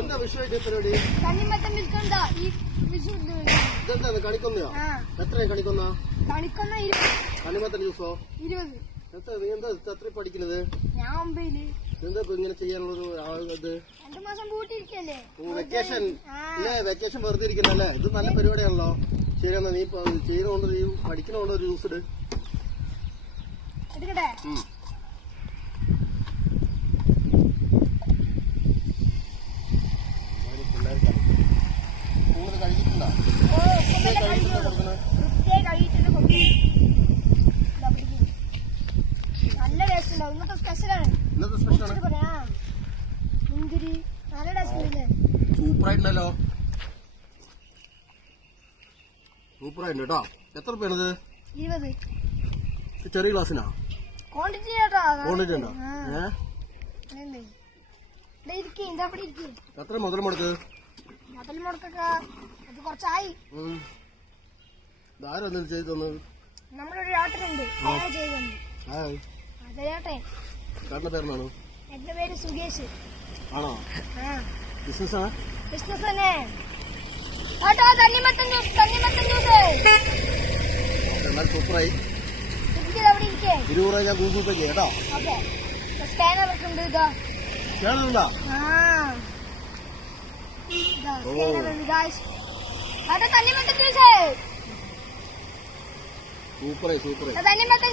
എന്താ വിഷയമായിട്ട് പരിപാടി? ഇതെന്താ കണിക്കൊന്നയോ? എത്രയും കണിക്കൊന്ന? കണിമത്തൻ ജ്യൂസോ? 20. നീ എന്താ എത്ര പഠിക്കുന്നത്? എന്താ ഇങ്ങനെ ചെയ്യാനുള്ളൊരു ഇത്? 2 മാസം പൂട്ടിയിരിക്കല്ലേ? വെക്കേഷൻ ഇല്ലേ? വെക്കേഷൻ വെറുതെ ഇരിക്കുന്നല്ലേ? ഇത് നല്ല പരിപാടിയാണല്ലോ. ശരി, എന്നാ നീ ചെയ്യുന്നോണ്ട് നീ പഠിക്കണോണ്ട് ഒരു ജ്യൂസ് ഇട്. എടുക്കട്ടെ? കൂടുതൽ കഴിച്ചിട്ടുണ്ടോ? നല്ല ടേസ്റ്റ് ഉണ്ടാവും. ഇന്നത്തെ സ്പെഷ്യലാണ്. ഇന്നത്തെ സ്പെഷ്യലാണ്. മുന്തിരി നല്ല ടേസ്റ്റ്. സൂപ്പറായിട്ടുണ്ടല്ലോ. സൂപ്പറായിട്ടുണ്ട് കേട്ടോ. എത്ര രൂപയാണിത്? 20. ചെറിയ ഗ്ലാസ്സിനാ? ക്വാണ്ടിറ്റി ഉണ്ടോ? എത്ര മുതൽ മുടക്ക്? മുതൽ മുടക്കൊക്കെ അത് കുറച്ചായി. ആരും ചെയ്തു തന്നത്? നമ്മളൊരു ഏട്ടനുണ്ട്, ചേട്ടൻ. ചേട്ടന്റെ പേരെന്നാണ്? എന്റെ പേര് സുകേഷ്. ആണോ? ബിസിനസ് ആണ്? ബിസിനസ് തന്നെ. തണ്ണിമത്തൻ ജ്യൂസ് എന്നാൽ സൂപ്പറായി. 20 ഞാൻ ഗൂഗിൾ പേ ചെയ്യാം കേട്ടോ. സ്കാനർ ഒക്കെ ഉണ്ട്. സ്കാനറുണ്ടോ? തണ്ണിമത്തൻ ജ്യൂസ് സൂപ്പറായി. തണ്ണിമത്തൻ